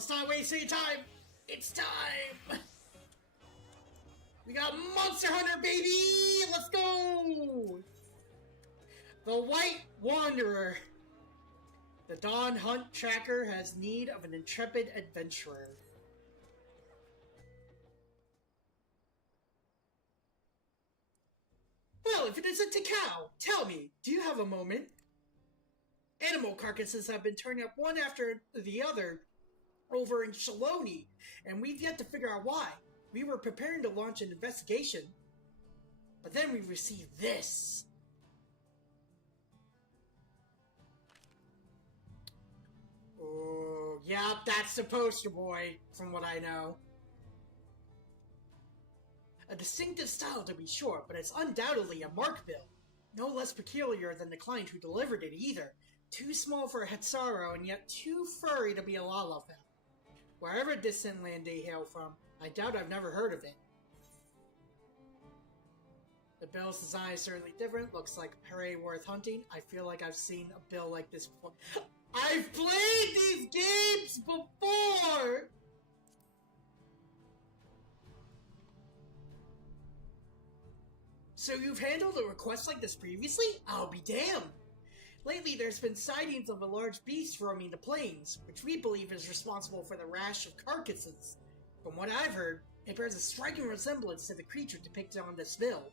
let's not waste any time. It's time. We got Monster Hunter, baby. Let's go. The White Wanderer. The Dawn Hunt Tracker has need of an intrepid adventurer. Well, if it isn't Takao, tell me, do you have a moment? Animal carcasses have been turning up one after the other over in Shaloni, and we've yet to figure out why. We were preparing to launch an investigation, but then we received this. Oh, yeah, that's the poster boy, from what I know. A distinctive style to be sure, but it's undoubtedly a mark bill. No less peculiar than the client who delivered it either. Too small for a Hatsaro, and yet too furry to be a Lalafell. Wherever distant land they hail from, I doubt I've never heard of it. The bill's design is certainly different, looks like a prey worth hunting. I feel like I've seen a bill like this before. I've played these games before! So you've handled a request like this previously? I'll be damned! Lately, there's been sightings of a large beast roaming the plains, which we believe is responsible for the rash of carcasses. From what I've heard, it bears a striking resemblance to the creature depicted on this bill.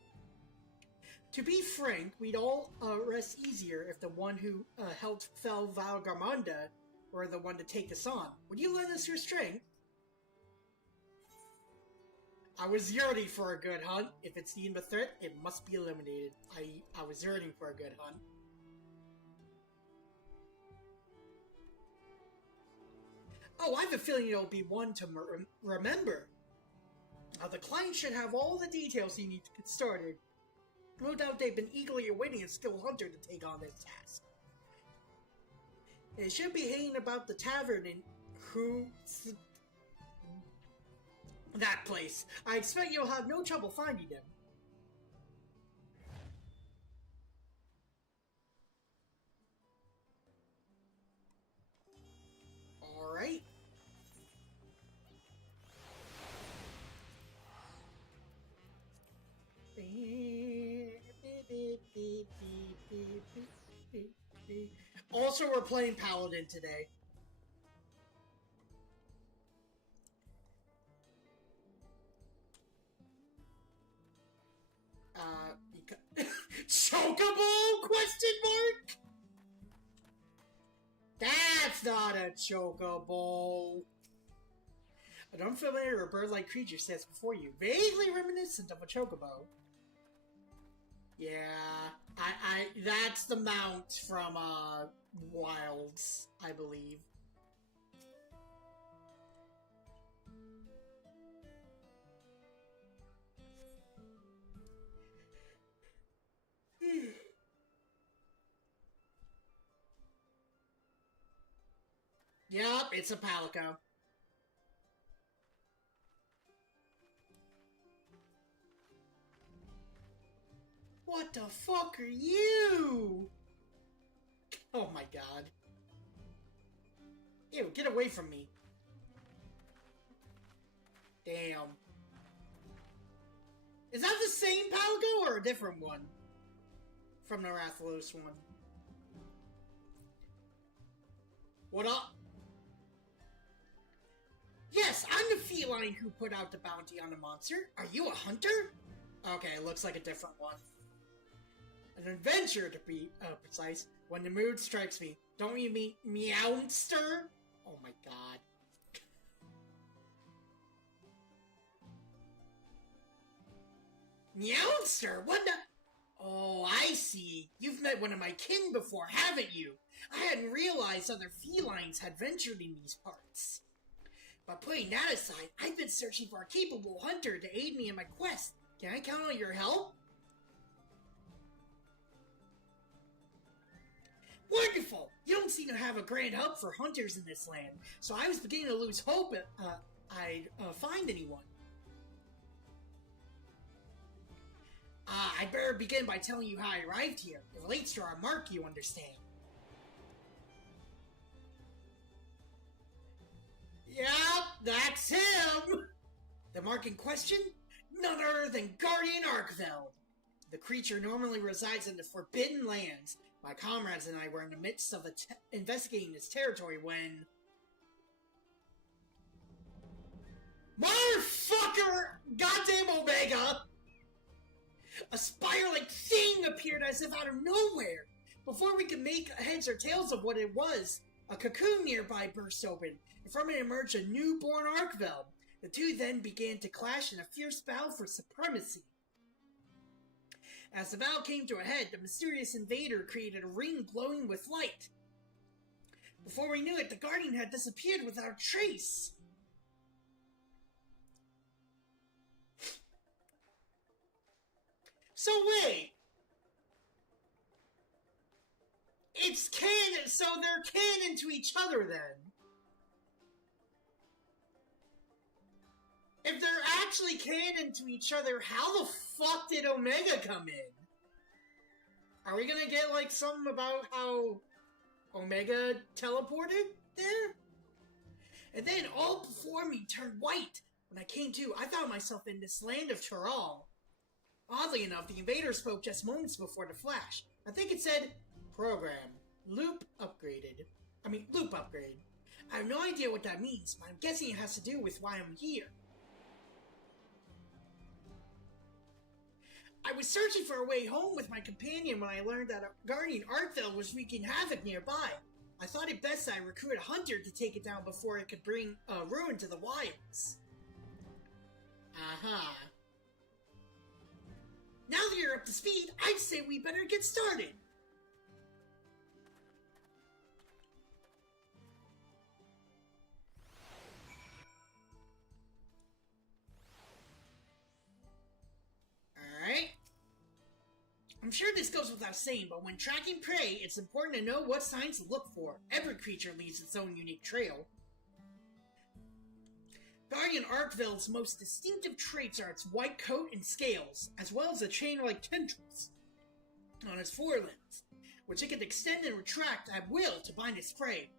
To be frank, we'd all rest easier if the one who helped fell Valgarmanda were the one to take this on. Would you lend us your strength? I was yearning for a good hunt. If it's deemed a threat, it must be eliminated. I was yearning for a good hunt. Oh, I have a feeling it'll be one to remember. Now, the client should have all the details you need to get started. No doubt they've been eagerly awaiting a skilled hunter to take on this task. It should be hanging about the tavern in that place. I expect you'll have no trouble finding them. Alright. Also, we're playing Paladin today. Chocobo? Question mark? That's not a chocobo. An unfamiliar or bird-like creature stands before you, vaguely reminiscent of a chocobo. Yeah, that's the mount from, Wilds, I believe. Yup, it's a Palico. What the fuck are you? Oh my god. Ew, get away from me. Damn. Is that the same Palico or a different one? From the Rathalos one. What up? Yes, I'm the feline who put out the bounty on the monster. Are you a hunter? Okay, looks like a different one. An adventure, to be precise, when the mood strikes me. Don't you mean Meowster? Oh my god. Meowster? What the... Oh, I see. You've met one of my kin before, haven't you? I hadn't realized other felines had ventured in these parts. But putting that aside, I've been searching for a capable hunter to aid me in my quest. Can I count on your help? Wonderful! You don't seem to have a grand hub for hunters in this land, so I was beginning to lose hope I'd find anyone. I'd better begin by telling you how I arrived here. It relates to our mark, you understand. Yep, that's him! The mark in question? None other than Guardian Arkveld. The creature normally resides in the Forbidden Lands. My comrades and I were in the midst of investigating its territory when... Motherfucker! Goddamn Omega! A spire-like thing appeared as if out of nowhere. Before we could make heads or tails of what it was, a cocoon nearby burst open, and from it emerged a newborn Arkveld. The two then began to clash in a fierce battle for supremacy. As the battle came to a head, the mysterious invader created a ring glowing with light. Before we knew it, the Guardian had disappeared without a trace. So wait. It's canon, so they're canon to each other then. If they're actually canon to each other, how the fuck did Omega come in? Are we gonna get, like, something about how Omega teleported there? And then all before me turned white. When I came to, I found myself in this land of Taral. Oddly enough, the invader spoke just moments before the flash. I think it said, program, loop upgrade. I have no idea what that means, but I'm guessing it has to do with why I'm here. I was searching for a way home with my companion when I learned that a Guardian Arkveld was wreaking havoc nearby. I thought it best that I recruit a hunter to take it down before it could bring ruin to the wilds. Aha. Now that you're up to speed, I'd say we better get started. Alright. I'm sure this goes without saying, but when tracking prey, it's important to know what signs to look for. Every creature leaves its own unique trail. Guardian Arkveld's most distinctive traits are its white coat and scales, as well as the chain-like tendrils on its forelimbs, which it can extend and retract at will to bind its prey,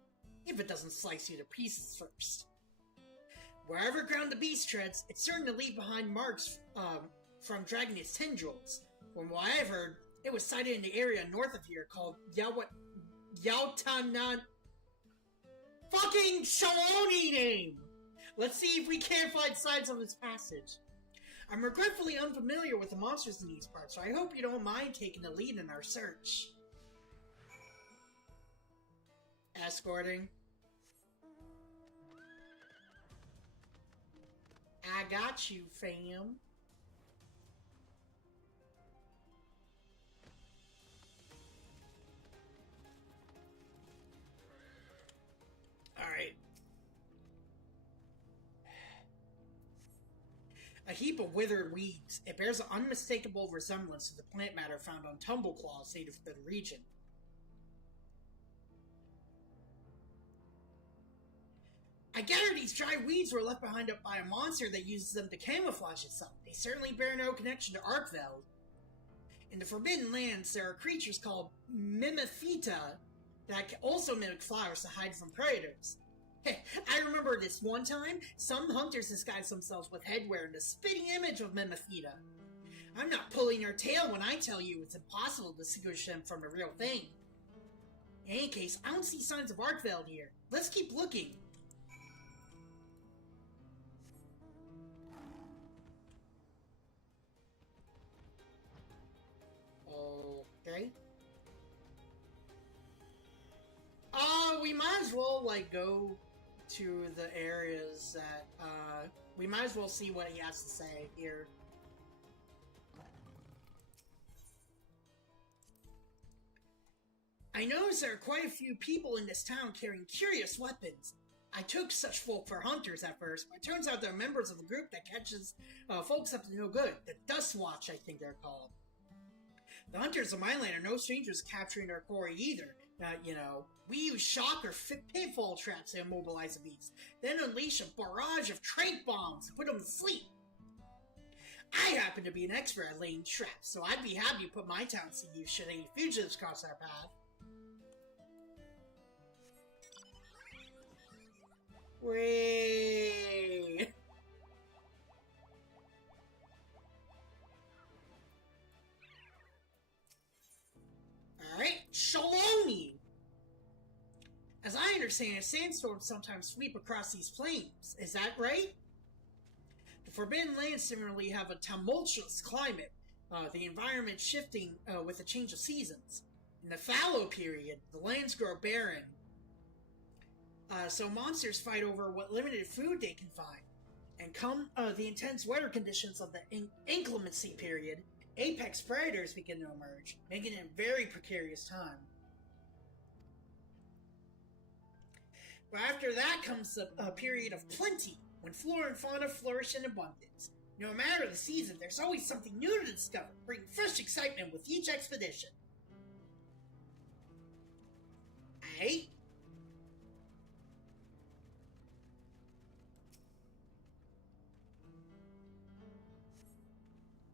if it doesn't slice you to pieces first. Wherever ground the beast treads, it's certain to leave behind marks from dragging its tendrils. From what I've heard, it was sighted in the area north of here called Yautanan... Fucking Shaloni name! Let's see if we can't find signs of its passage. I'm regretfully unfamiliar with the monsters in these parts, so I hope you don't mind taking the lead in our search. Escorting. I got you, fam. Alright. A heap of withered weeds. It bears an unmistakable resemblance to the plant matter found on tumbleclaws native to the region. I gather these dry weeds were left behind by a monster that uses them to camouflage itself. They certainly bear no connection to Arkveld. In the Forbidden Lands, there are creatures called Mimetheta that also mimic flowers to hide from predators. I remember this one time, some hunters disguised themselves with headwear in the spitting image of Mimetheta. I'm not pulling your tail when I tell you it's impossible to distinguish them from the real thing. In any case, I don't see signs of Arkveld here. Let's keep looking. Okay. We might as well, like, go to the areas that, we might as well see what he has to say here. I noticed there are quite a few people in this town carrying curious weapons. I took such folk for hunters at first, but it turns out they're members of the group that catches folks up to no good. The Dust Watch, I think they're called. The hunters of my land are no strangers capturing their quarry either. You know, we use shock or pitfall traps to immobilize the beasts, then unleash a barrage of trank bombs to put them to sleep. I happen to be an expert at laying traps, so I'd be happy to put my talents to use should any fugitives cross our path. Way. Alright, Shaloni! As I understand, sandstorms sometimes sweep across these plains. Is that right? The Forbidden Lands similarly have a tumultuous climate, the environment shifting with the change of seasons. In the fallow period, the lands grow barren, so monsters fight over what limited food they can find. And come the intense weather conditions of the inclemency period, apex predators begin to emerge, making it a very precarious time. But after that comes a period of plenty, when flora and fauna flourish in abundance. No matter the season, there's always something new to discover, bringing fresh excitement with each expedition. Aight?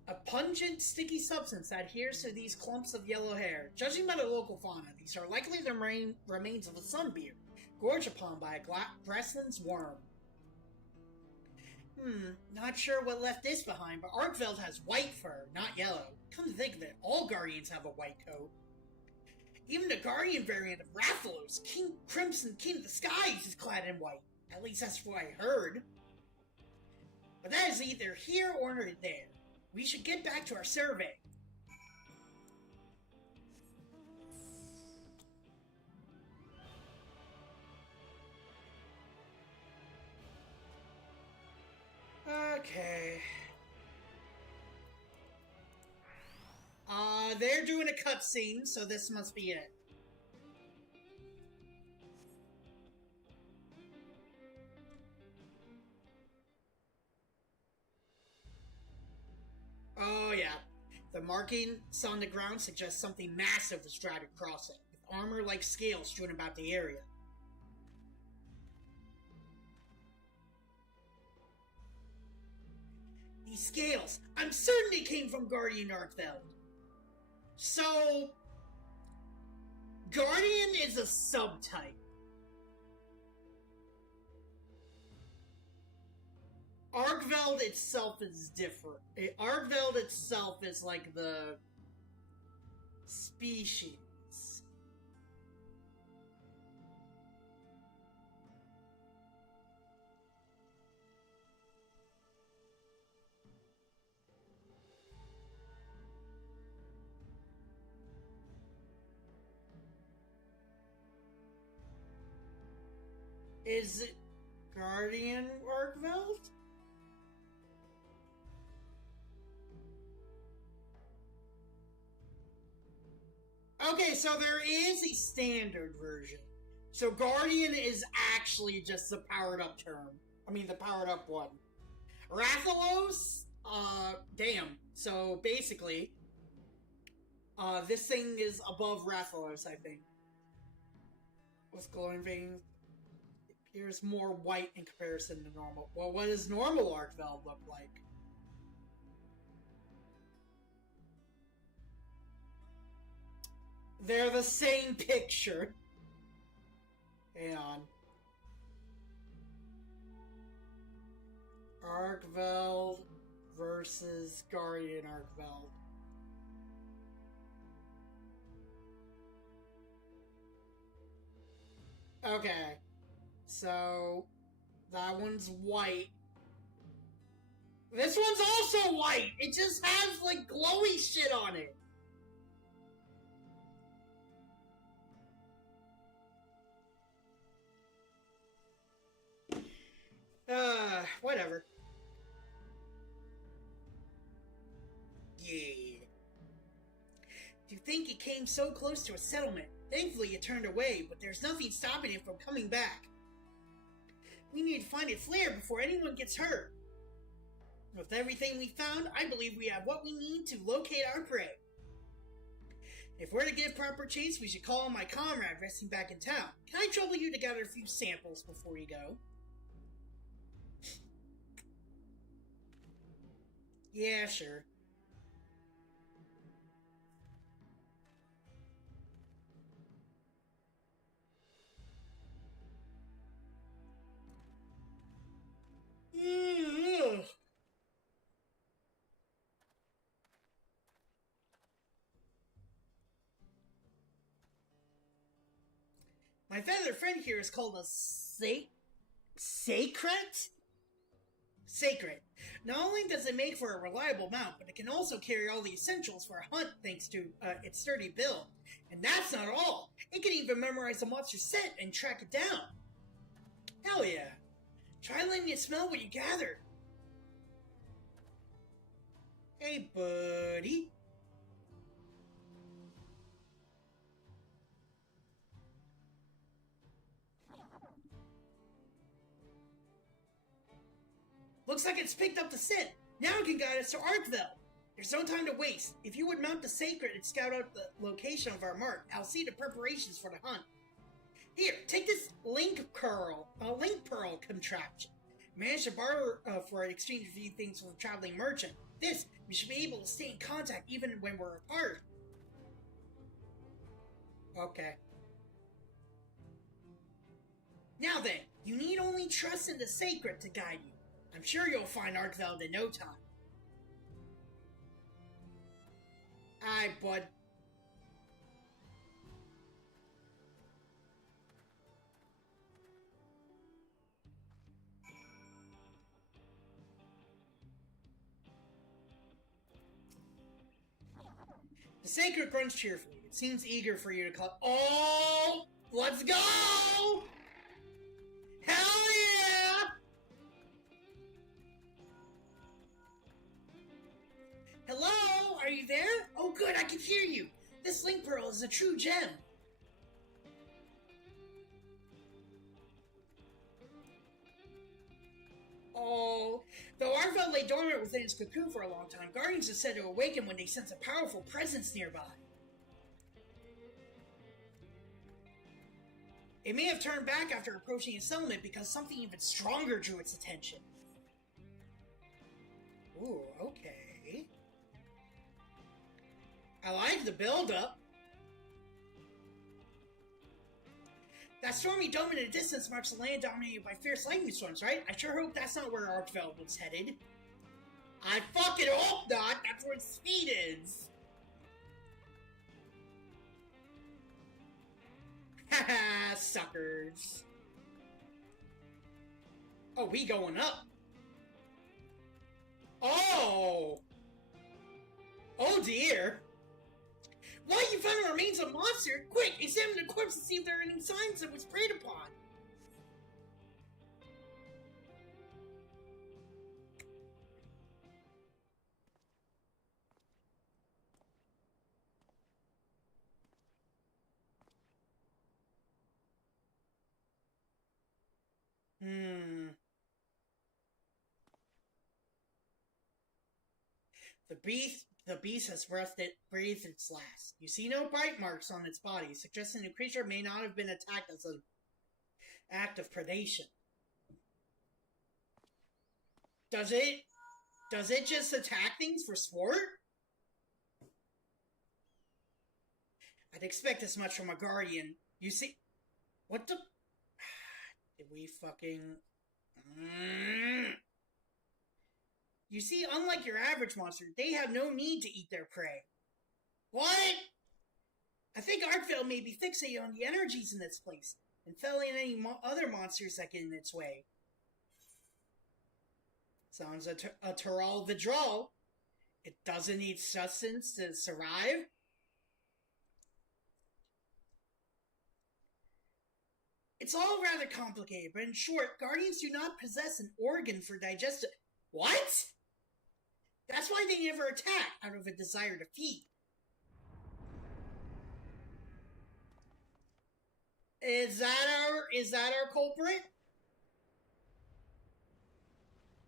A pungent, sticky substance adheres to these clumps of yellow hair. Judging by the local fauna, these are likely the remains of a sunbeard, gorged upon by a grassland's worm. Not sure what left this behind, but Arkveld has white fur, not yellow. Come to think of it, all Guardians have a white coat. Even the Guardian variant of Rathalos, King Crimson King of the Skies, is clad in white. At least that's what I heard. But that is either here or there. We should get back to our survey. Okay. They're doing a cutscene, so this must be it. Oh yeah. The markings on the ground suggest something massive was dragged across it, with armor like scales strewn about the area. These scales, I'm certain they came from Guardian Arkveld. So, Guardian is a subtype. Arkveld itself is different. Arkveld itself is like the species. Is it Guardian Arkveld? Okay, so there is a standard version. So Guardian is actually just the powered up term. I mean, the powered up one. Rathalos? Damn. So basically, this thing is above Rathalos, I think. With glowing veins. Appears more white in comparison to normal. Well, what does normal Arkveld look like? They're the same picture. Hang on. Arkveld versus Guardian Arkveld. Okay. So, that one's white. This one's also white! It just has, like, glowy shit on it! Whatever. Yeah. To think it came so close to a settlement. Thankfully it turned away, but there's nothing stopping it from coming back. We need to find its lair before anyone gets hurt. With everything we found, I believe we have what we need to locate our prey. If we're to give proper chase, we should call on my comrade resting back in town. Can I trouble you to gather a few samples before you go? Yeah, sure. My feathered friend here is called a sacred? Sacred. Not only does it make for a reliable mount, but it can also carry all the essentials for a hunt thanks to its sturdy build. And that's not all. It can even memorize a monster's scent and track it down. Hell yeah. Try letting it smell what you gather. Hey, buddy. Looks like it's picked up the scent. Now it can guide us to Arkville. There's no time to waste. If you would mount the sacred and scout out the location of our mark, I'll see the preparations for the hunt. Here, take this link pearl contraption. Manage to borrow for an exchange of a few things from a traveling merchant. This, we should be able to stay in contact even when we're apart. Okay. Now then, you need only trust in the sacred to guide you. I'm sure you'll find Arkveld in no time. Aye, bud. The sacred grunts cheerfully. It seems eager for you to call. Oh! Let's go! Hell yeah! Hello? Are you there? Oh good, I can hear you. This link pearl is a true gem. Oh, though Arkveld lay dormant within its cocoon for a long time, guardians are said to awaken when they sense a powerful presence nearby. It may have turned back after approaching its settlement because something even stronger drew its attention. Ooh, okay. I like the build-up. That stormy dome in the distance marks a land dominated by fierce lightning storms, right? I sure hope that's not where Arkveld was headed. I fucking hope not! That's where its speed is! Haha, suckers. Oh, we going up. Oh! Oh dear! Why, you found the remains of a monster? Quick, examine the corpse to see if there are any signs it was preyed upon. The beast has breathed its last. You see no bite marks on its body, suggesting the creature may not have been attacked as an act of predation. Does it just attack things for sport? I'd expect as much from a guardian. You see, what the? Did we fucking? You see, unlike your average monster, they have no need to eat their prey. What? I think Arkveld may be fixated on the energies in this place, and felling any other monsters that get in its way. Sounds a Tyrol Vidral. It doesn't need sustenance to survive. It's all rather complicated, but in short, guardians do not possess an organ for digestion. What? That's why they never attack, out of a desire to feed. Is that our culprit?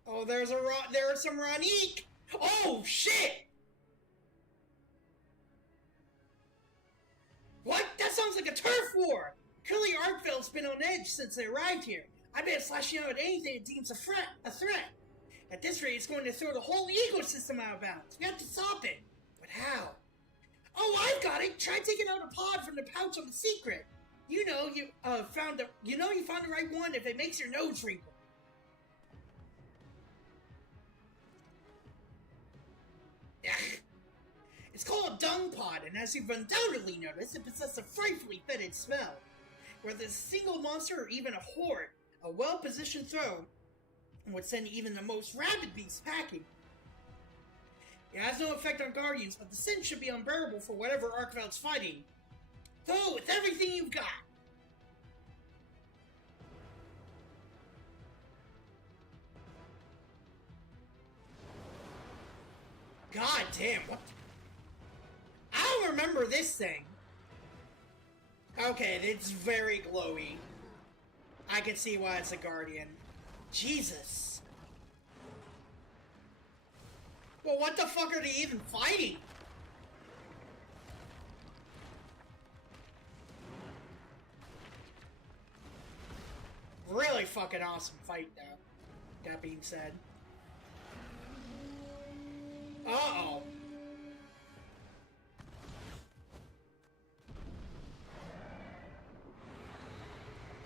Oh, there is some Ranique! Oh, shit! What? That sounds like a turf war! Clearly Arkveld's been on edge since they arrived here. I bet it's lashing out at anything it deems a threat. At this rate, it's going to throw the whole ecosystem out of bounds. We have to stop it. But how? Oh, I've got it! Try taking out a pod from the pouch of the secret. You found the right one if it makes your nose wrinkle. It's called a dung pod, and as you've undoubtedly noticed, it possesses a frightfully fetid smell. Whether it's a single monster or even a horde, a well-positioned throw would send even the most rabid beast packing. It has no effect on Guardians, but the sin should be unbearable for whatever Arkveld's fighting. Go with everything you've got! God damn, what? I don't remember this thing. Okay, it's very glowy. I can see why it's a Guardian. Jesus. Well, what the fuck are they even fighting? Really fucking awesome fight, though. That being said. Uh-oh.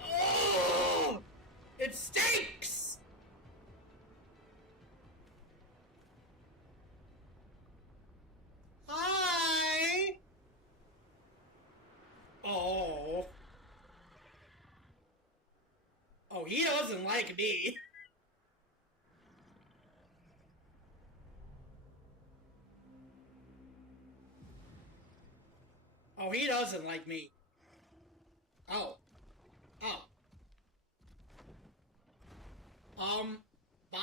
Oh! It stinks! Hi! Oh. Oh, he doesn't like me. Oh, he doesn't like me. Oh. Oh. Bye!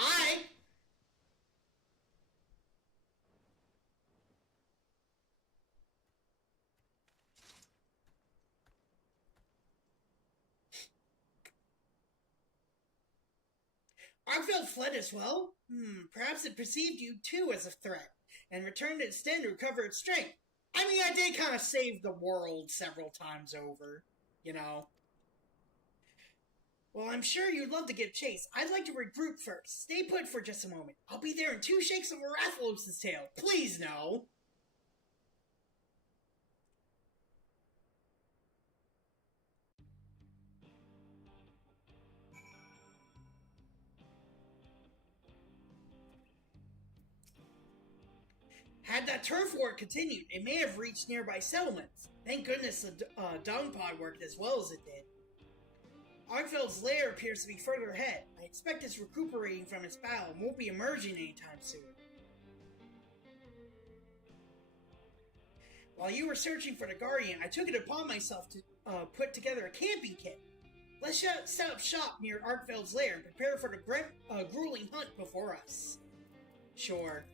Arkveld fled as well? Perhaps it perceived you too as a threat, and returned instead to recover its strength. I mean, I did kind of save the world several times over, you know. Well, I'm sure you'd love to give chase. I'd like to regroup first. Stay put for just a moment. I'll be there in 2 shakes of Rathalos' tail. Please, no. Had that turf war continued, it may have reached nearby settlements. Thank goodness the dung pod worked as well as it did. Arkveld's lair appears to be further ahead. I expect it's recuperating from its battle and won't be emerging anytime soon. While you were searching for the Guardian, I took it upon myself to put together a camping kit. Let's set up shop near Arkveld's lair and prepare for the grueling hunt before us. Sure.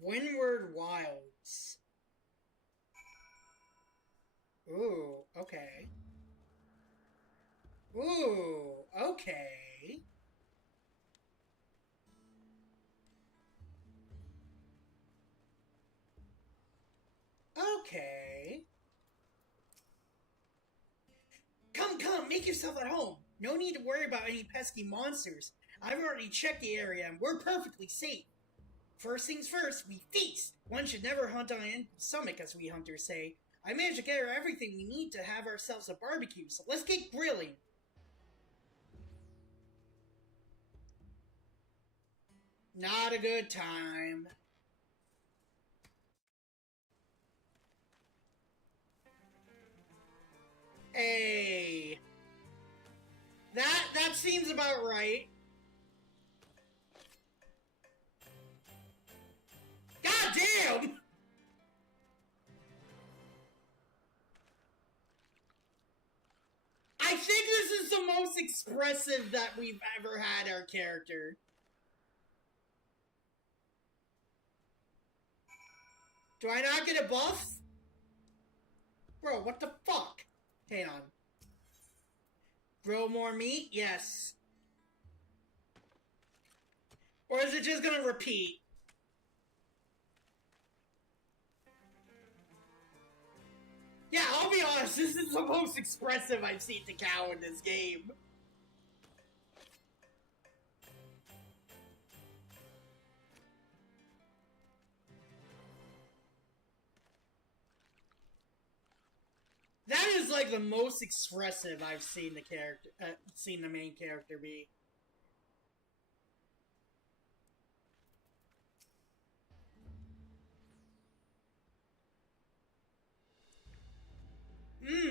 Windward Wilds. Ooh, okay. Ooh, okay. Okay. Come, make yourself at home. No need to worry about any pesky monsters. I've already checked the area and we're perfectly safe. First things first, we feast. One should never hunt on an empty stomach, as we hunters say. I managed to gather everything we need to have ourselves a barbecue, so let's get grilling. Not a good time. Hey. That seems about right. God damn! I think this is the most expressive that we've ever had our character. Do I not get a buff? Bro, what the fuck? Hang on. Grill more meat? Yes. Or is it just gonna repeat? Yeah, I'll be honest, this is the most expressive I've seen the cow in this game. That is like the most expressive I've seen the character, seen the main character be.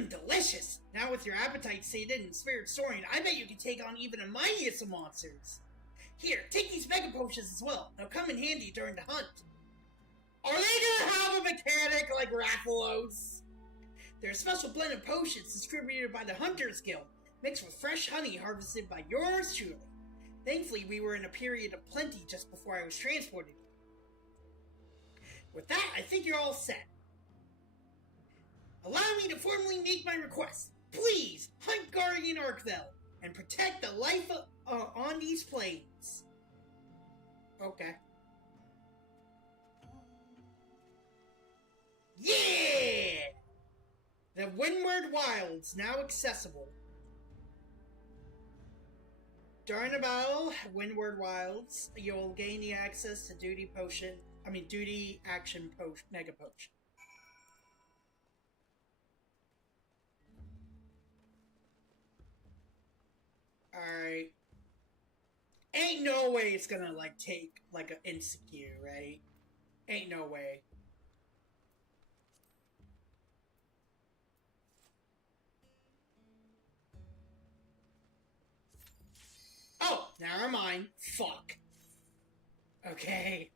Delicious! Now with your appetite sated and spirit soaring, I bet you can take on even the mightiest of monsters. Here, take these mega potions as well. They'll come in handy during the hunt. Are they gonna have a mechanic like Rathalos? They're a special blend of potions distributed by the Hunters Guild, mixed with fresh honey harvested by yours truly. Thankfully, we were in a period of plenty just before I was transported. With that, I think you're all set. Allow me to formally make my request. Please, hunt Guardian Arkvel and protect the life on these plains. Okay. Yeah! The Windward Wilds now accessible. During a battle, Windward Wilds, you'll gain the access to duty action potion, mega potion. Alright. Ain't no way it's gonna, like, take, like, an insecure, right? Ain't no way. Oh! Never mind. Fuck. Okay.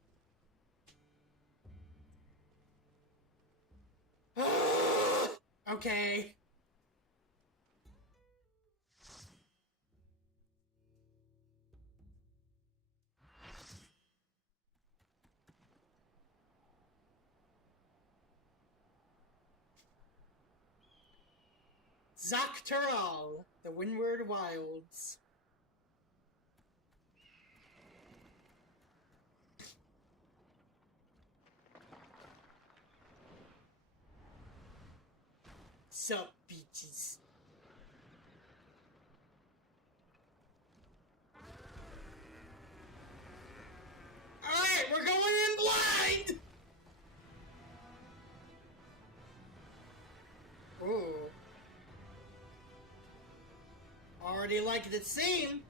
Okay. Zaktaral, the Windward Wilds. Sup, beaches. Alright, we're going in blind! Ooh. Already like the scene.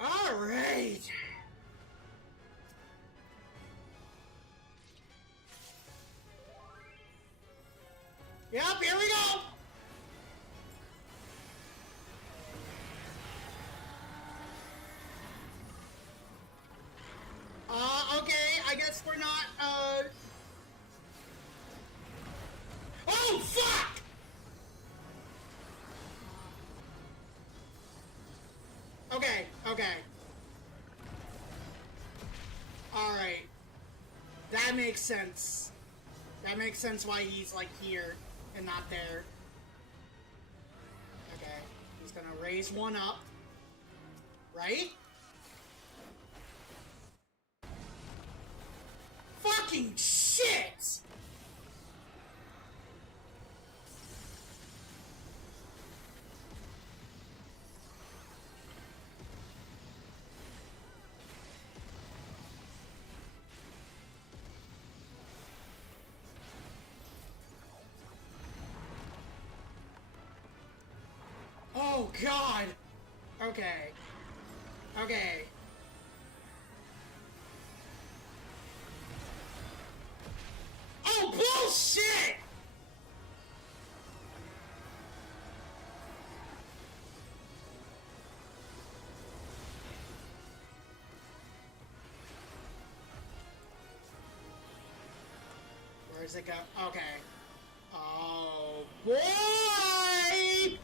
Alright. Yep, here we go! Okay, I guess we're not, Oh, fuck! Okay, okay. Alright. That makes sense. That makes sense why he's, like, here and not there. Okay. He's gonna raise one up. Right? Fucking shit! Oh god! Okay. Okay. Oh bullshit! Where's it go? Okay. Oh boy!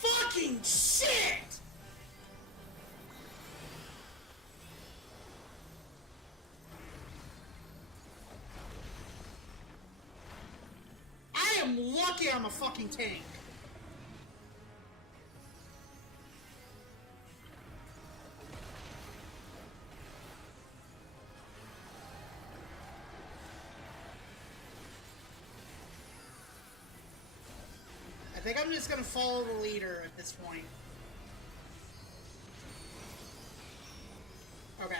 Fucking shit! I am lucky I'm a fucking tank. I think I'm just gonna follow the leader at this point. Okay.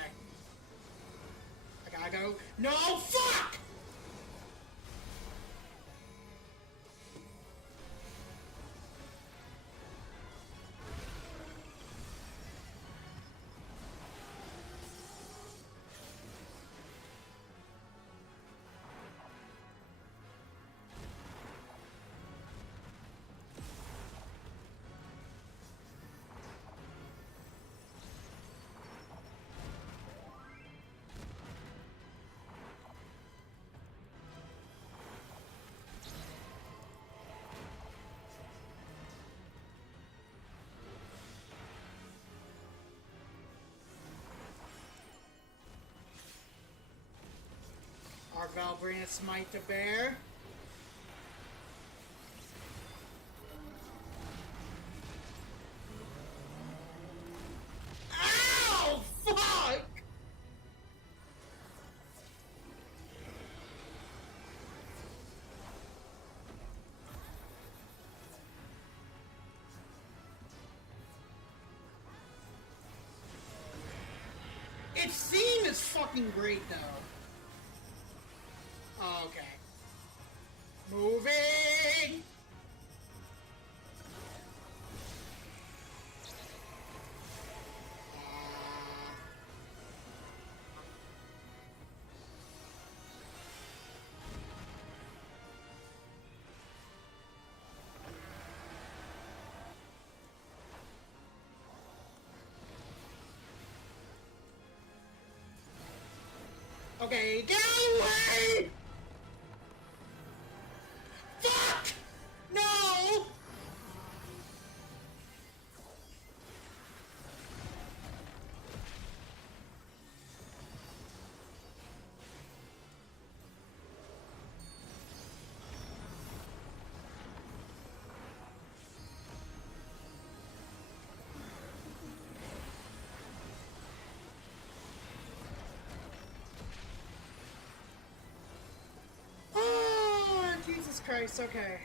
No, fuck! Arvel bring a smite to bear. Ow! Fuck! Its theme is fucking great though. Okay. Moving! Okay, get away! Fuck! No! Oh, Jesus Christ, okay.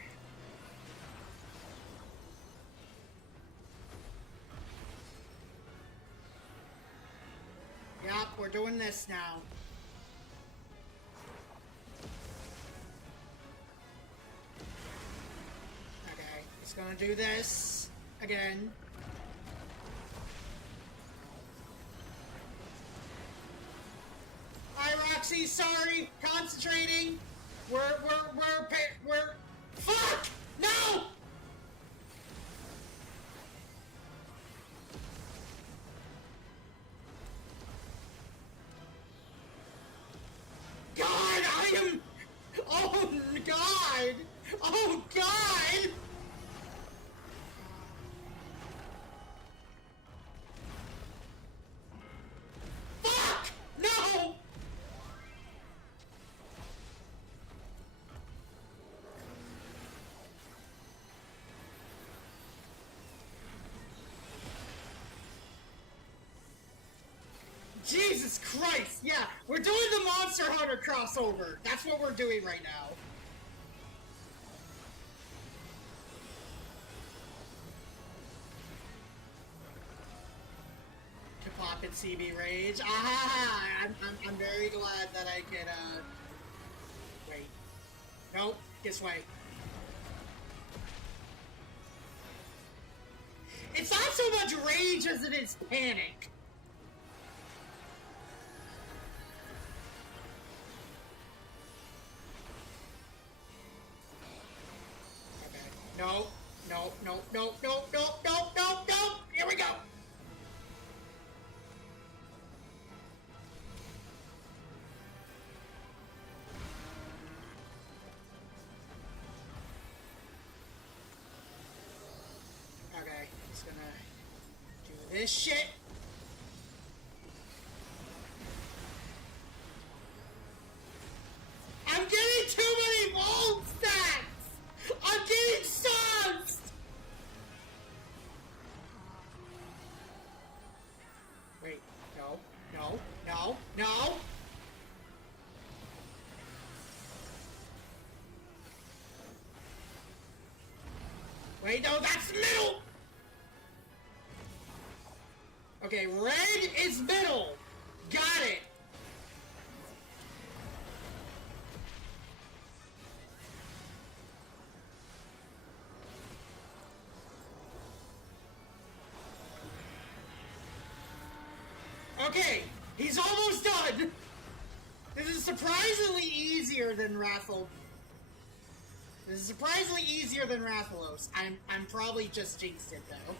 Yup, we're doing this now. Okay, it's gonna do this again. Hi, Roxy, sorry, concentrating. We're, fuck! No! God, I am... Oh, God! Oh, God! Fuck! No! Jesus Christ! Yeah, we're doing the Monster Hunter crossover. That's what we're doing right now. Kapop and CB Rage. Ah! I'm very glad that I could, wait. Nope, this way. It's not so much rage as it is panic. No, no, no, no, no, no, no, no, no! Here we go! Okay, he's gonna do this shit. I'm getting too many mold stacks! I'm getting sucked! Wait, no, no, no, no! Wait, no, that's middle! Okay, red is middle! Got it! Okay, he's almost done! This is surprisingly easier than Rathalos. This is surprisingly easier than Rathalos. I'm probably just jinxed it, though.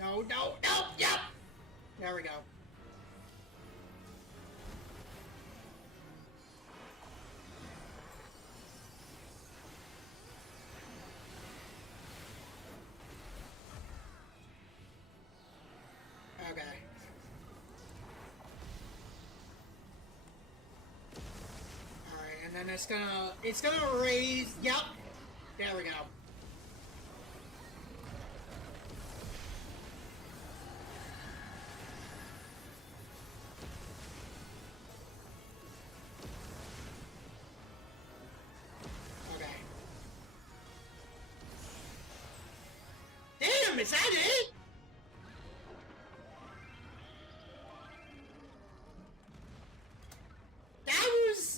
No, no, no, yep! There we go. Okay. Alright, and then it's gonna raise, yep! There we go. Okay. Damn, is that it?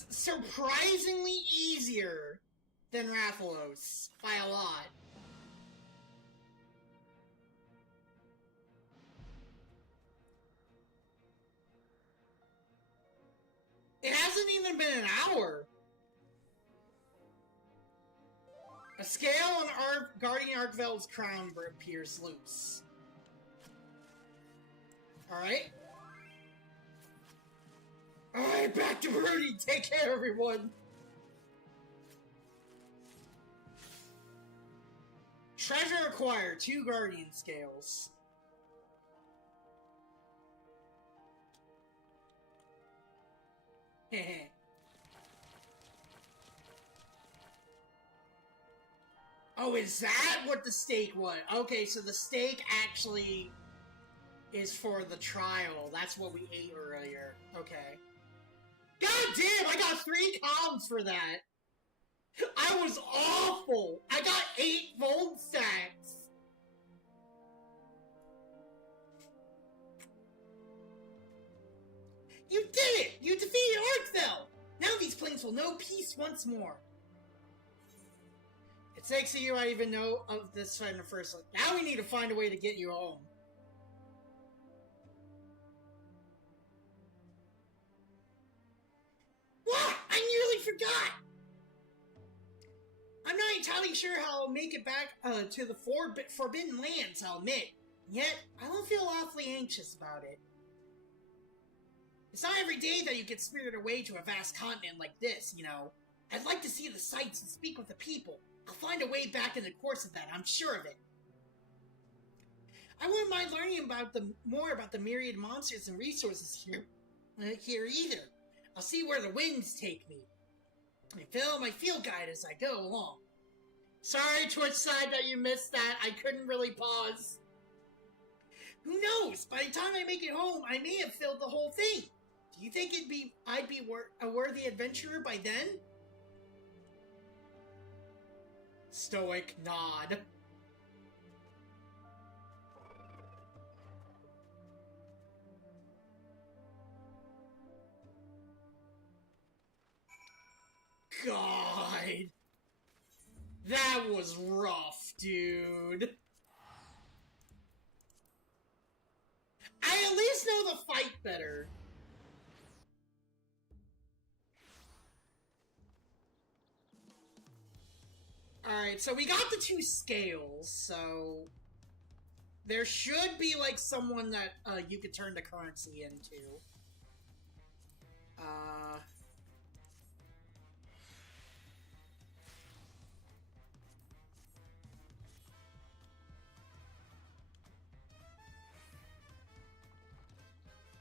Surprisingly easier than Rathalos by a lot. It hasn't even been an hour. A scale on Guardian Arkvel's crown appears loose. Alright. Alright, back to brooding. Take care, everyone. Treasure acquired. 2 Guardian Scales. Heh. Oh, is that what the stake was? Okay, so the stake actually is for the trial. That's what we ate earlier. Okay. God damn, I got 3 comms for that! I was awful! I got 8 Volt stacks! You did it! You defeated Arkvel! Now these planes will know peace once more. It's thanks to you I even know of this in the first place. Now we need to find a way to get you home. What? I nearly forgot! I'm not entirely sure how I'll make it back to the Forbidden Lands, I'll admit. Yet, I don't feel awfully anxious about it. It's not every day that you get spirited away to a vast continent like this, you know. I'd like to see the sights and speak with the people. I'll find a way back in the course of that, I'm sure of it. I wouldn't mind learning about more about the myriad monsters and resources here either. I'll see where the winds take me. I fill my field guide as I go along. Sorry, Twitch side, that you missed that. I couldn't really pause. Who knows? By the time I make it home, I may have filled the whole thing. Do you think I'd be a worthy adventurer by then? Stoic nod. God. That was rough, dude. I at least know the fight better. Alright, so we got the 2 scales, so there should be, like, someone that you could turn the currency into.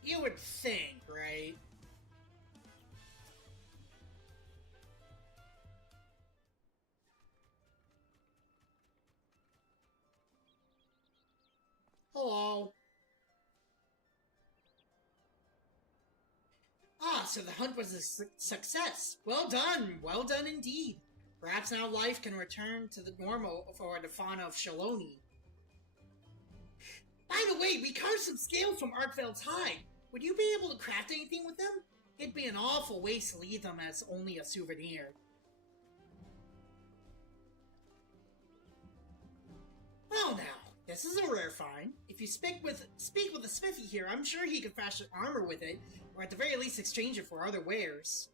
You would think, right? Hello. Ah, so the hunt was a success. Well done indeed. Perhaps now life can return to the normal for the fauna of Shaloni. By the way, we carved some scales from Arkvel's hide. Would you be able to craft anything with them? It'd be an awful waste to leave them as only a souvenir. Well now, this is a rare find. If you speak with the smithy here, I'm sure he could fashion armor with it, or at the very least exchange it for other wares.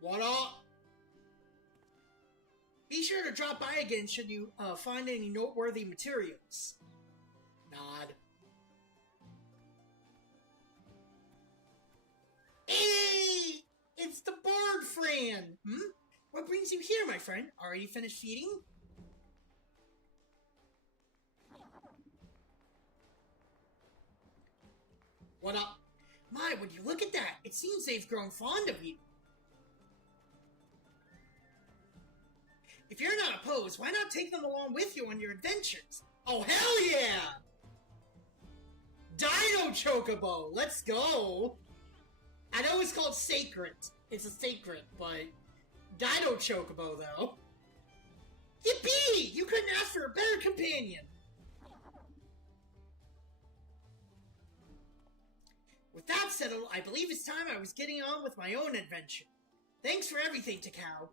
What up? Be sure to drop by again should you find any noteworthy materials. Nod. Hey! It's the Bard Fran! What brings you here, my friend? Already finished feeding? What up? My, would you look at that? It seems they've grown fond of you. If you're not opposed, why not take them along with you on your adventures? Oh, hell yeah! Dino Chocobo! Let's go! I know it's called Sacred. It's a Sacred, but... Dino Chocobo, though. Yippee! You couldn't ask for a better companion! With that settled, I believe it's time I was getting on with my own adventure. Thanks for everything, Takao.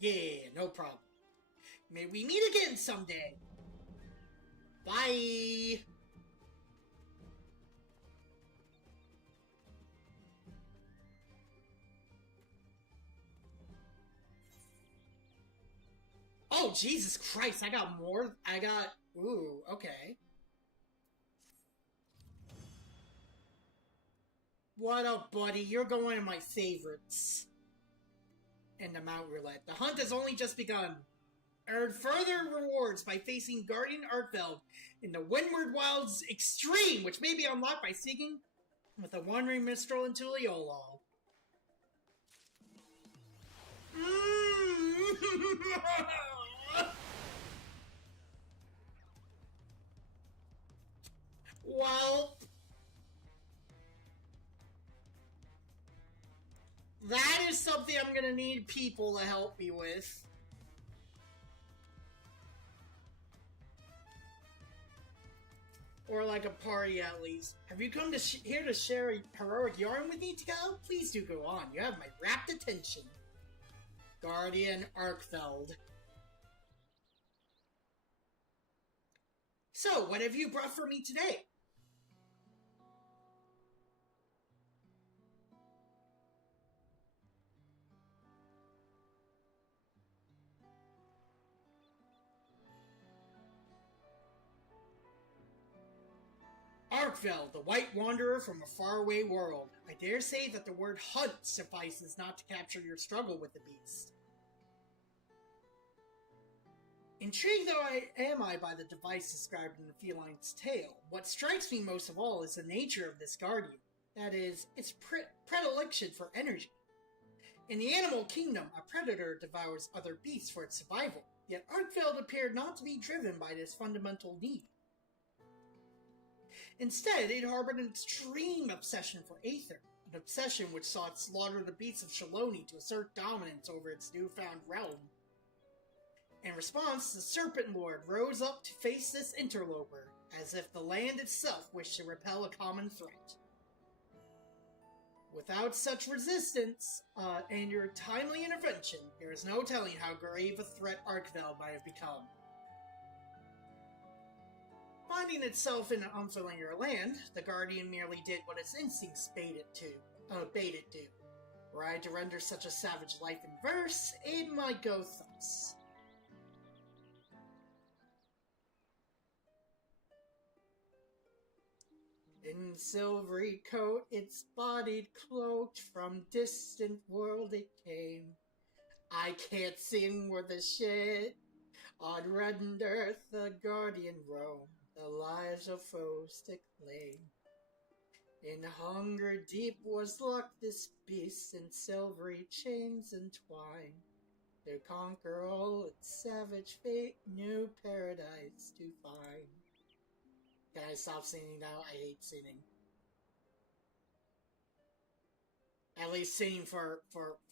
Yeah, no problem. May we meet again someday. Bye! Oh, Jesus Christ, I got more. Ooh, okay. What up, buddy? You're going to my favorites. And the Mount Roulette. The hunt has only just begun. Earn further rewards by facing Guardian Arkfeld in the Windward Wilds Extreme, which may be unlocked by seeking with a Wandering Minstrel into Leolol. Well, that is something I'm gonna need people to help me with. Or like a party at least. Have you come to here to share a heroic yarn with me, Takao? Please do go on. You have my rapt attention. Guardian Arkfeld. So, what have you brought for me today? Arkfeld, the White Wanderer from a faraway world. I dare say that the word hunt suffices not to capture your struggle with the beast. Intrigued though am I by the device described in the feline's tale, what strikes me most of all is the nature of this guardian. That is, its predilection for energy. In the animal kingdom, a predator devours other beasts for its survival, yet Arkfeld appeared not to be driven by this fundamental need. Instead, it harbored an extreme obsession for Aether, an obsession which sought to slaughter the beasts of Shaloni to assert dominance over its newfound realm. In response, the Serpent Lord rose up to face this interloper, as if the land itself wished to repel a common threat. Without such resistance, and your timely intervention, there is no telling how grave a threat Arkfeld might have become. Finding itself in an unfamiliar land, the Guardian merely did what its instincts bade it do. Were I to render such a savage life in verse, it might go thus. In silvery coat, its body cloaked, from distant world it came. I can't sing worth a shit. On reddened earth the Guardian roam, the lives of foes to claim. In hunger deep was locked this beast, in silvery chains entwined. To conquer all its savage fate, new paradise to find. Can I stop singing now? I hate singing. At least singing for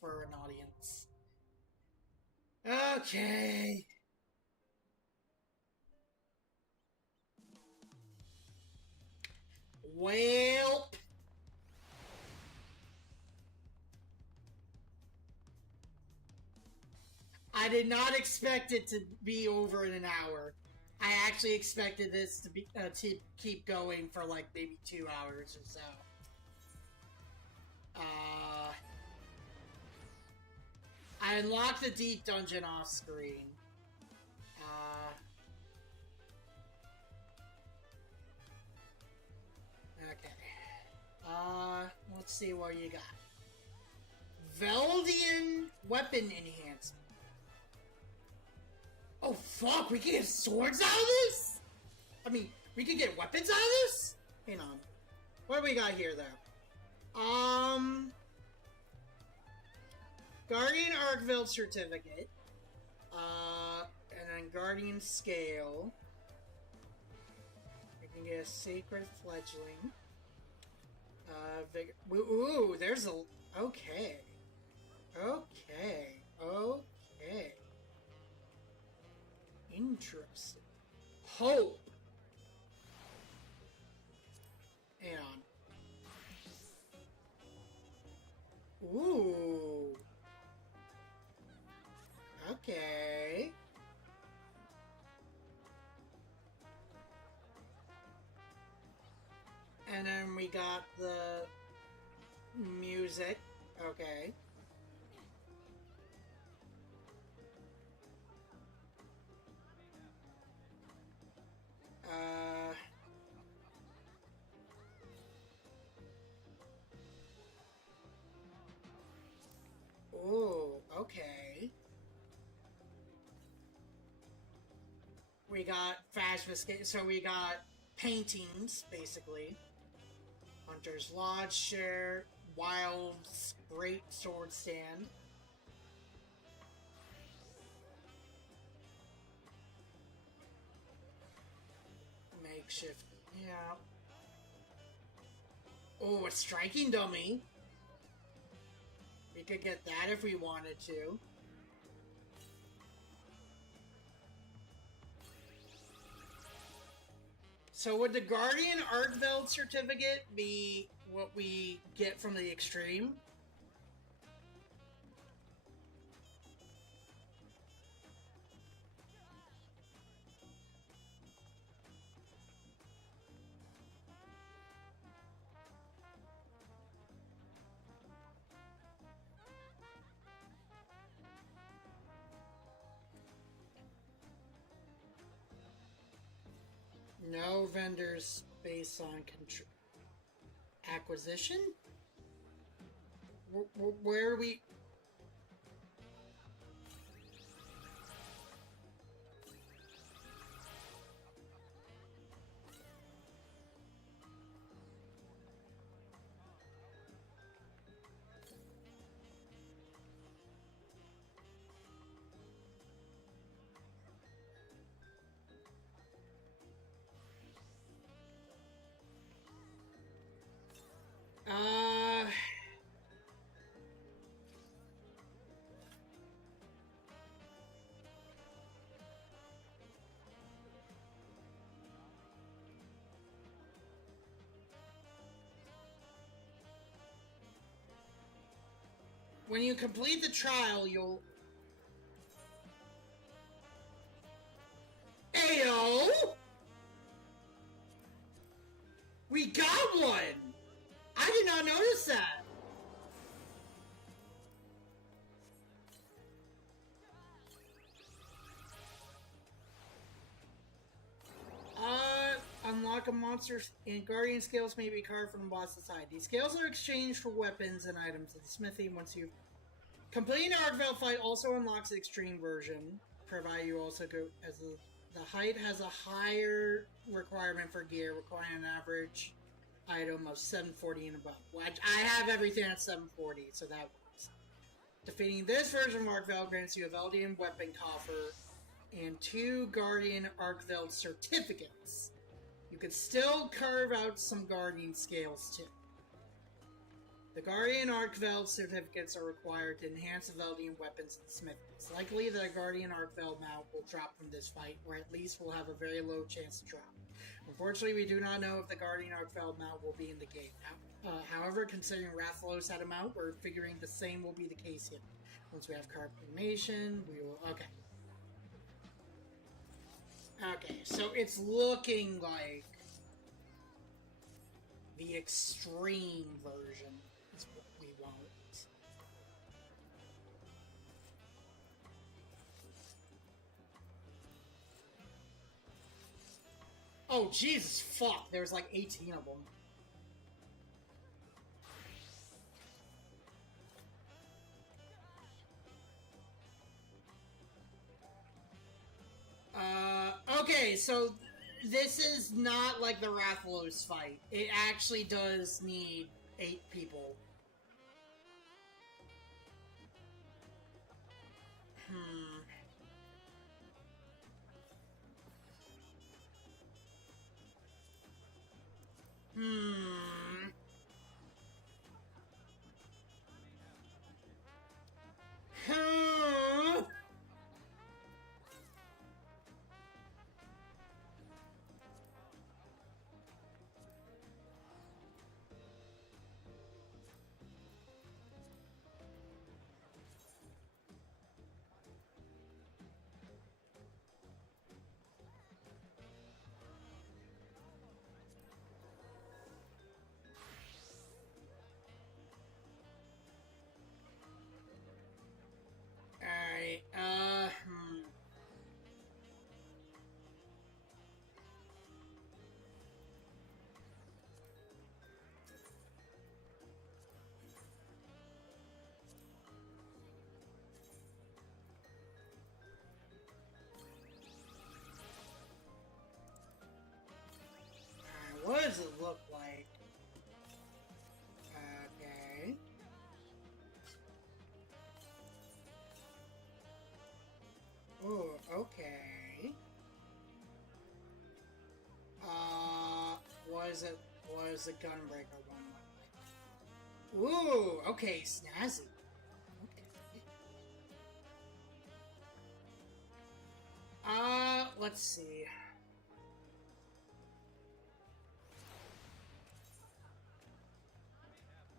an audience. Okay. Well. did not expect it to be over in an hour. I actually expected this to be to keep going for like maybe 2 hours or so. I unlocked the deep dungeon off screen. Okay. Let's see what you got. Veldian weapon enhancement. Oh fuck, we can get swords out of this? I mean, we can get weapons out of this? Hang on. What do we got here, though? Guardian Arkveld certificate. And then Guardian scale. We can get a sacred fledgling. Ooh, there's a... Okay. Okay. Okay. Interesting. Hope. Hang on. Ooh. Okay. And then we got the music. Okay. Oh, okay. We got Phasma, so we got paintings, basically. Hunter's Lodge share, Wild's Great Sword Stand. Makeshift, yeah. Oh, a striking dummy. We could get that if we wanted to. So would the Guardian Arkveld certificate be what we get from the extreme? No vendors based on acquisition? Where are we? When you complete the trial, you'll... Ayo! We got one! I did not notice that! Unlock a monster and guardian scales may be carved from the boss's side. These scales are exchanged for weapons and items at the smithy. Once you complete an Arkveld fight, also unlocks the extreme version, provided you also go as the height has a higher requirement for gear, requiring an average item of 740 and above. Well, I have everything at 740, so that works. Defeating this version of Arkveld grants you a Veldian weapon coffer and 2 Guardian Arkveld certificates. You can still carve out some Guardian scales too. The Guardian Arkveld certificates are required to enhance the Veldian weapons and smith. It's likely that a Guardian Arkveld mount will drop from this fight, or at least will have a very low chance to drop. Unfortunately, we do not know if the Guardian Arkveld mount will be in the game. However, considering Rathalos had a mount, we're figuring the same will be the case here. Once we have card animation, we will... Okay. Okay, so it's looking like the extreme version is what we want. Oh, Jesus, fuck. There's like 18 of them. Okay, so this is not like the Rathalos fight. It actually does need 8 people. Alright, what does it look like? Okay. Oh, okay. What is the Gunbreaker one like? Ooh, okay, snazzy. Okay. Let's see.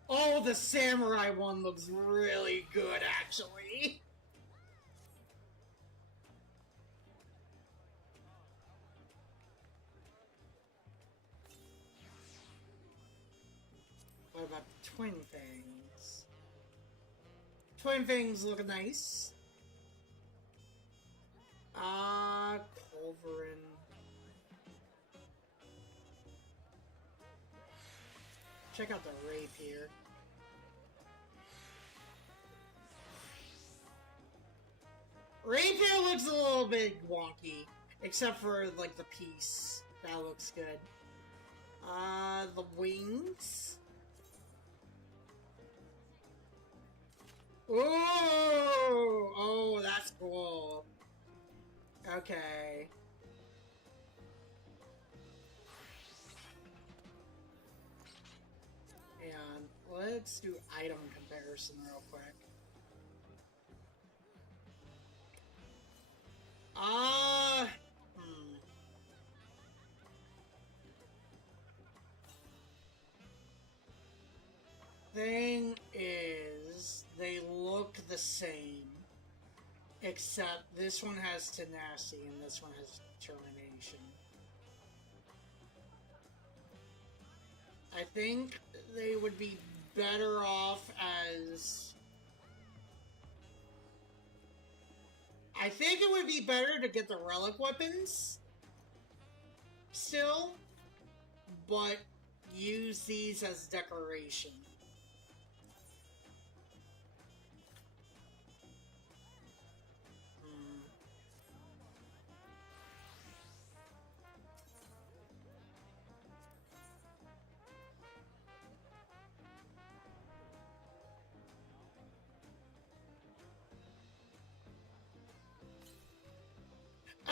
Oh, the samurai one looks really good, actually. What about the Twin Fangs? Twin Fangs look nice. Culverin. Check out the rapier. Rapier looks a little bit wonky, except for, like, the piece. That looks good. The wings. Ooh! Oh, that's cool. Okay. And let's do item comparison real quick. Thing is, they look the same, except this one has tenacity and this one has determination. I think they would be better off as... I think it would be better to get the relic weapons still, but use these as decoration.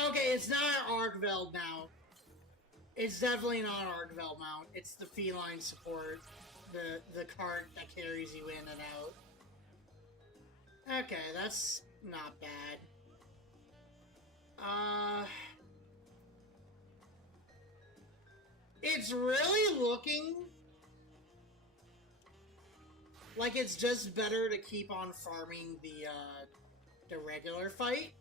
Okay, it's not an Arcveld mount. It's definitely not an Arcveld mount. It's the feline support. The cart that carries you in and out. Okay, that's not bad. It's really looking Like, it's just better to keep on farming the regular fight.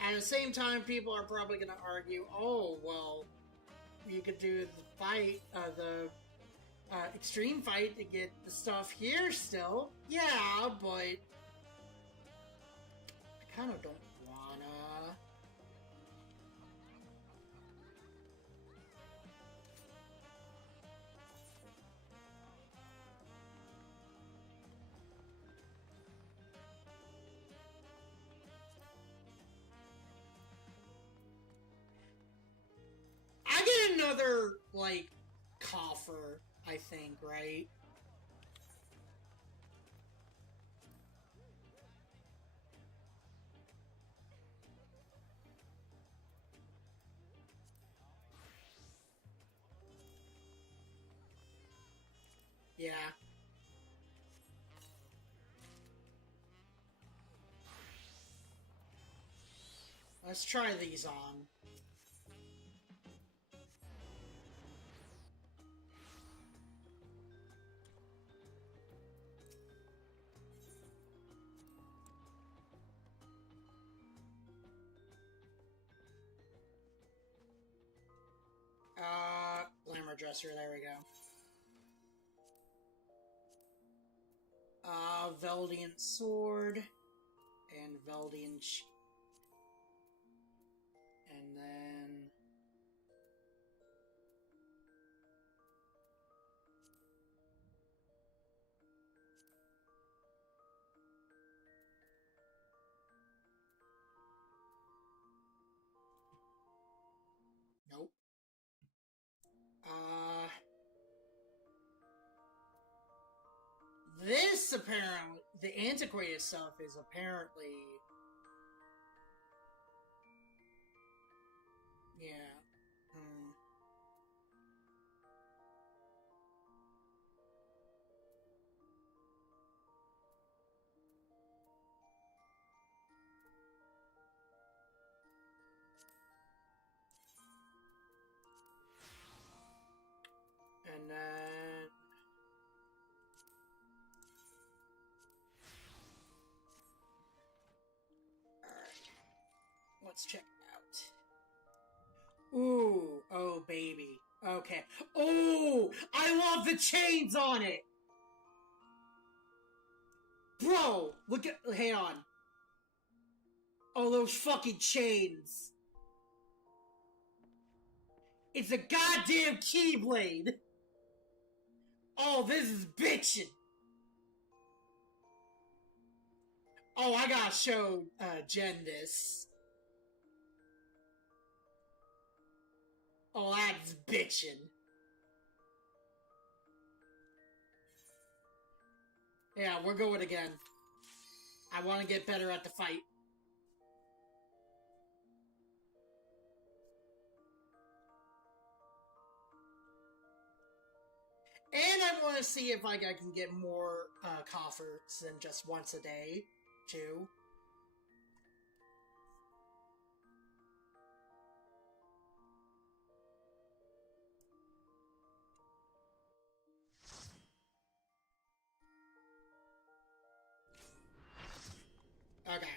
At the same time, people are probably gonna argue, oh, well, you could do the fight, the extreme fight to get the stuff here still. Yeah, but I kind of don't wanna. I get another, like, coffer, I think, right? Yeah. Let's try these on. Glamour Dresser, there we go. Veldian Sword, and Veldian and then... Nope. This apparently, the antiquated stuff is apparently, yeah. And then... Alright. Let's check it out. Ooh. Oh, baby. Okay. Oh! I love the chains on it! Bro! Look at... Hang on. Oh, those fucking chains. It's a goddamn Keyblade! Oh, this is bitchin'! Oh, I gotta show Jen this. Oh, that's bitchin'. Yeah, we're going again. I want to get better at the fight. And I want to see if I can get more coffers than just once a day, too. Okay.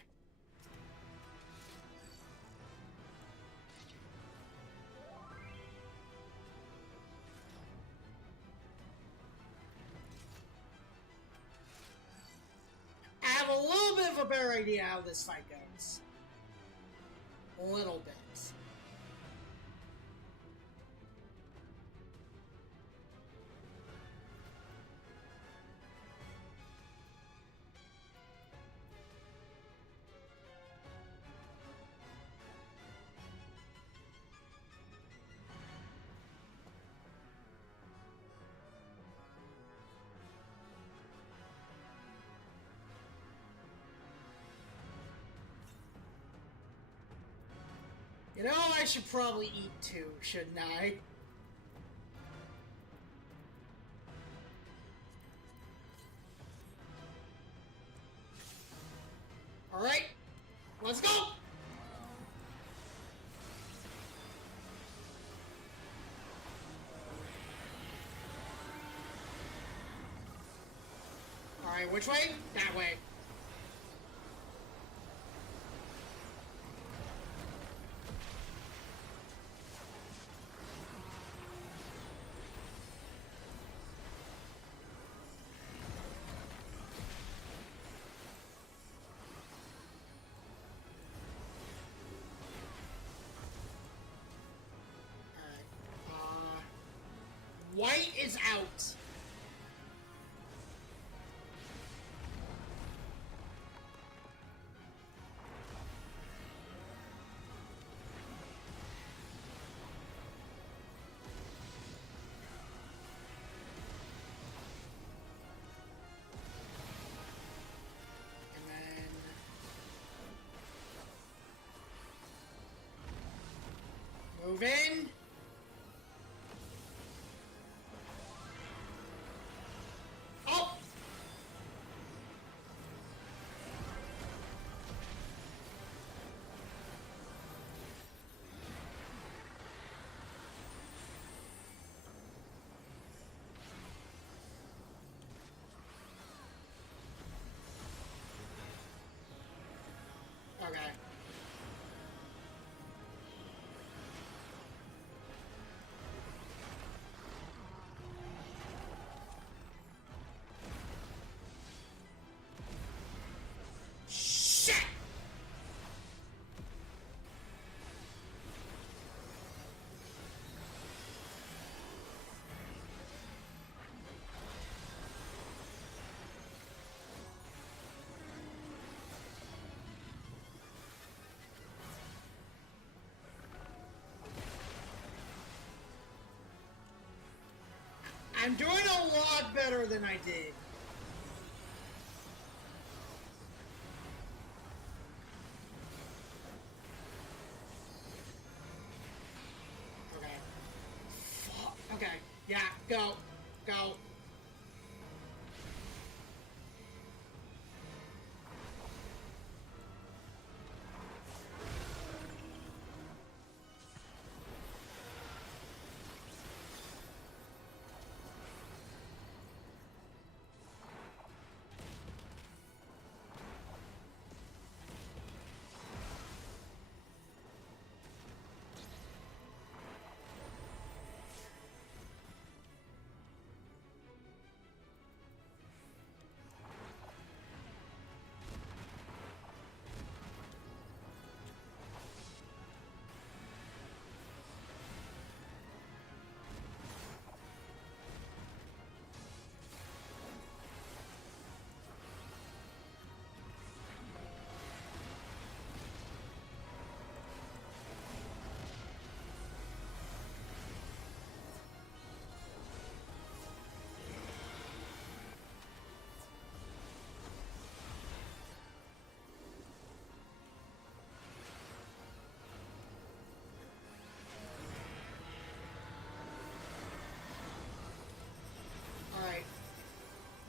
I have a little bit of a better idea how this fight goes. A little bit. You know, I should probably eat too, shouldn't I? Alright, let's go! Wait, which way? That way. White is out. And then move in. Okay. Shit! I'm doing a lot better than I did. Okay. Fuck. Okay. Yeah, go. Go.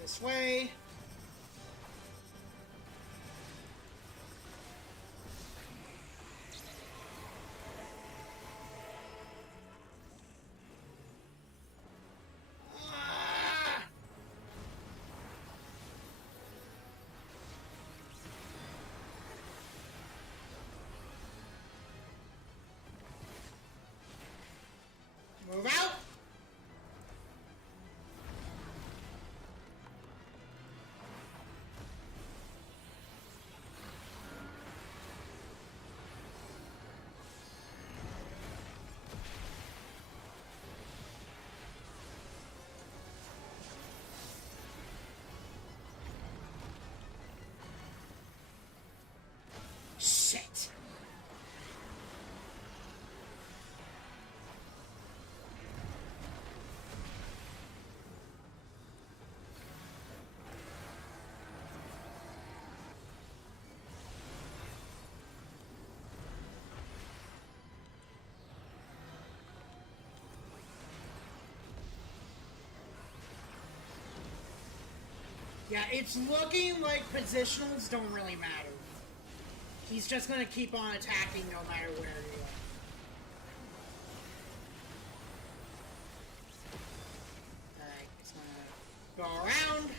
This way. Move out. Shit. Yeah, it's looking like positionals don't really matter. He's just gonna keep on attacking no matter where you are. Alright, it's gonna go around.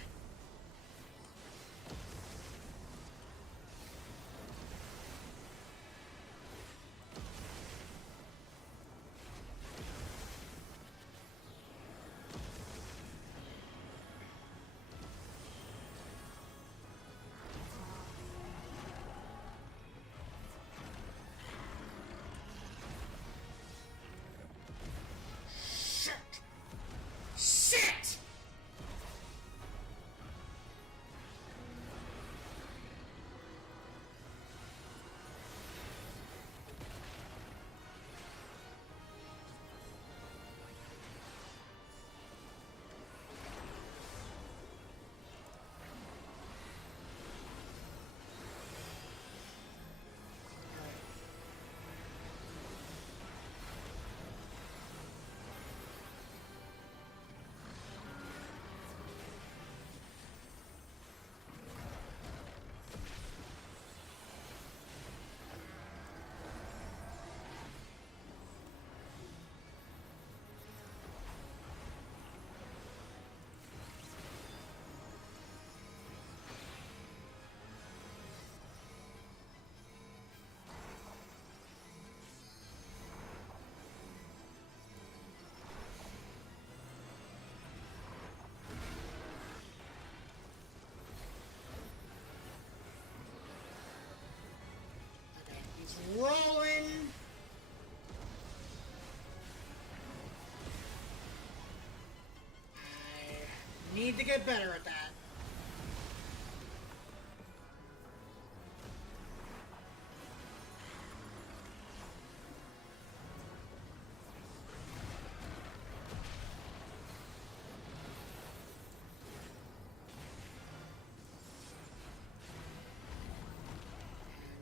need to get better at that.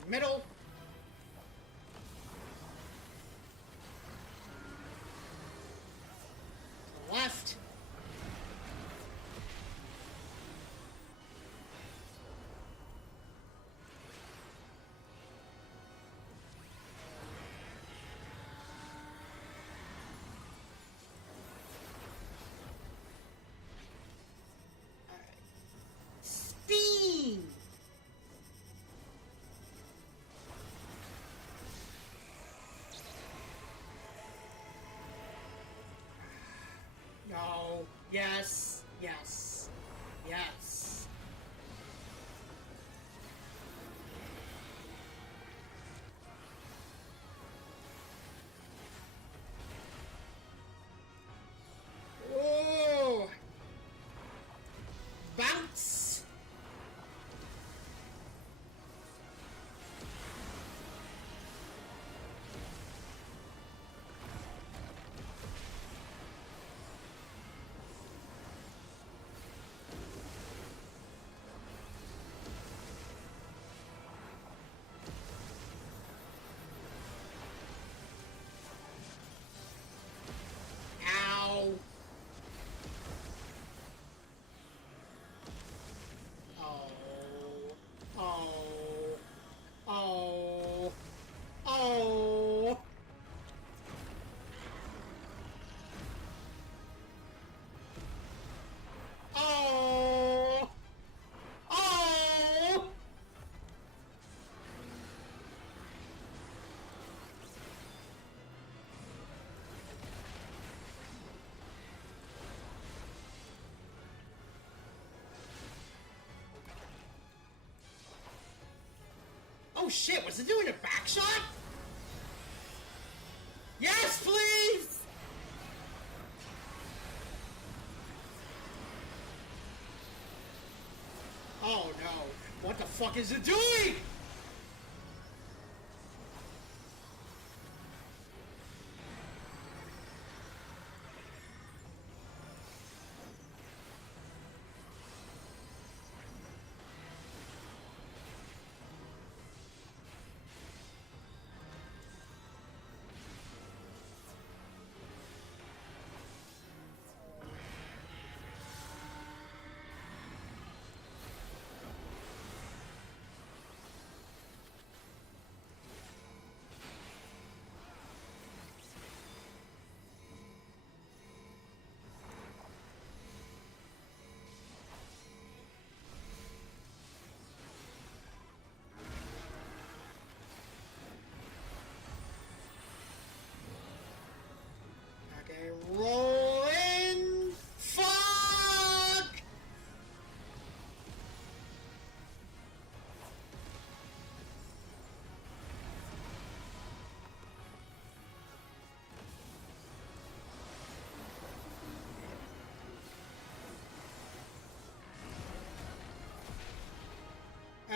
Middle. Left. Speed. No. Yes. Yes. Yes. Oh. Bounce. Ow. Oh. Oh. Oh. Oh. Oh. Oh. Oh shit, was it doing a back shot? Yes, please! Oh no, what the fuck is it doing? Okay, roll in. Fuck!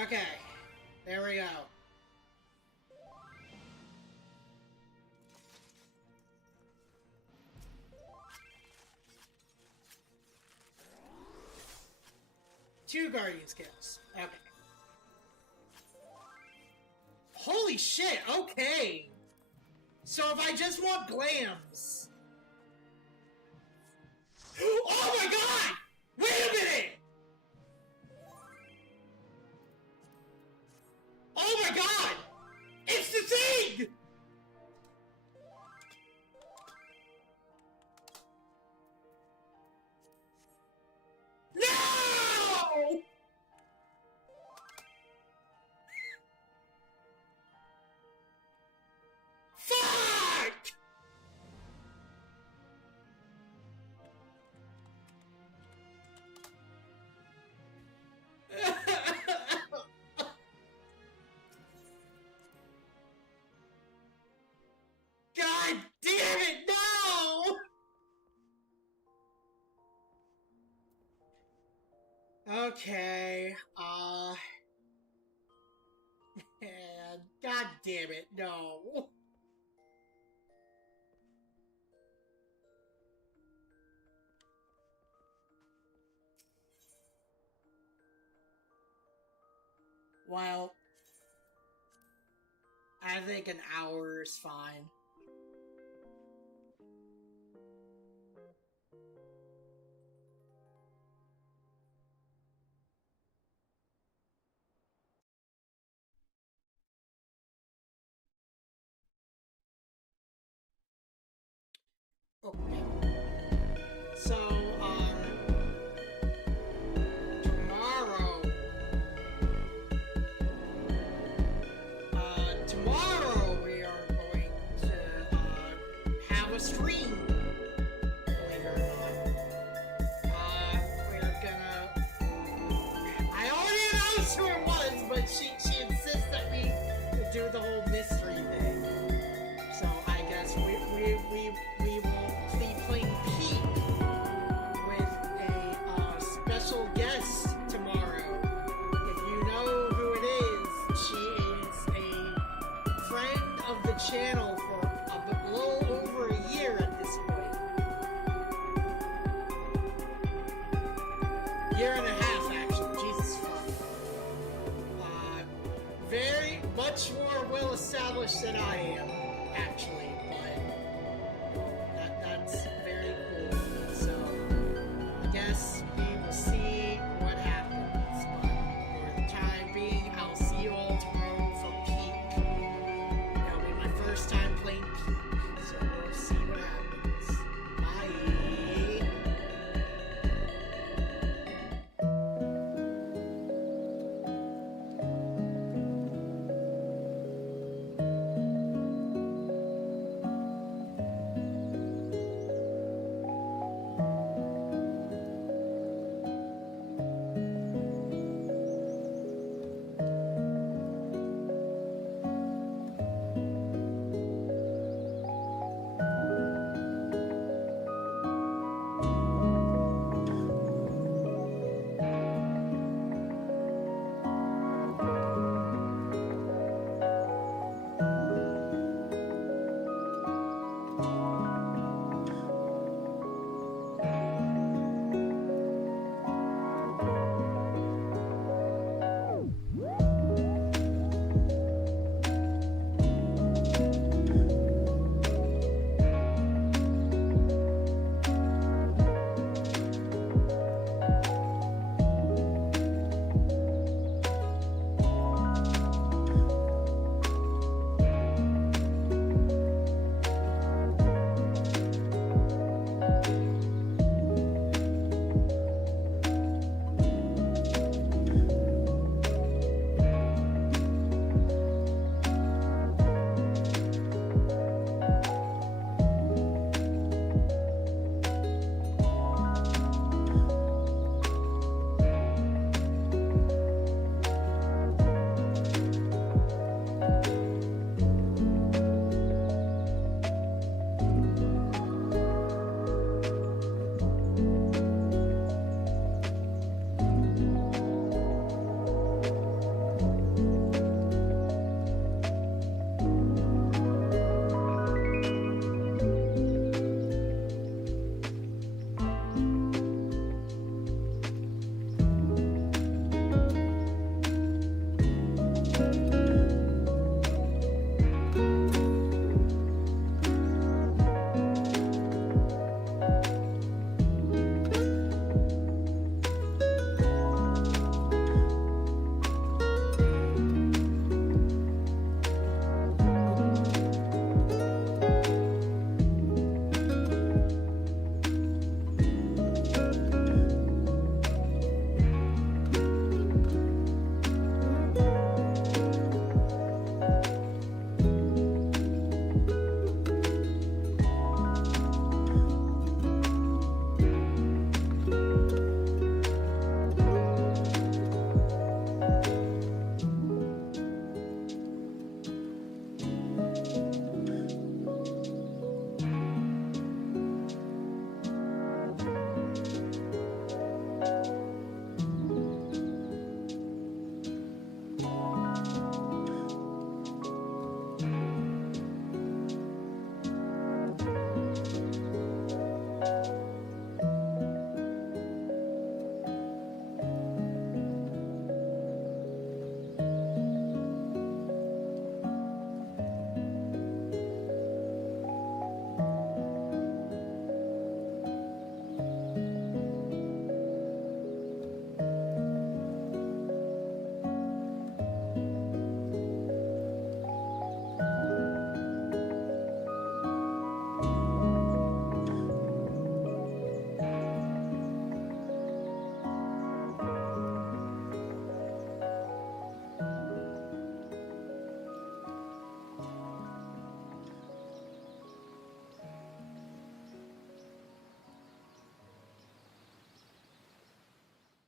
Okay, there we go. Two guardian skills. Okay. Holy shit, okay! So if I just want glams... Oh my god! Wait a minute! Oh my god! It's the thing! No! Fuck! Okay, God damn it, no. Well, I think an hour is fine. Okay. So, tomorrow, we are going to, have a stream, believe it or not. We're gonna, I already announced who it was, but she insists that we do the whole mystery thing. So I guess we will be playing Peak with a special guest tomorrow. If you know who it is, she is a friend of the channel for a little over a year at this point. Year and a half, actually. Jesus fuck. Very much more well established than I am, actually, but that's very cool. So I guess we will see what happens. But for the time being, I'll see you all tomorrow for Peak. That'll be my first time playing Peak.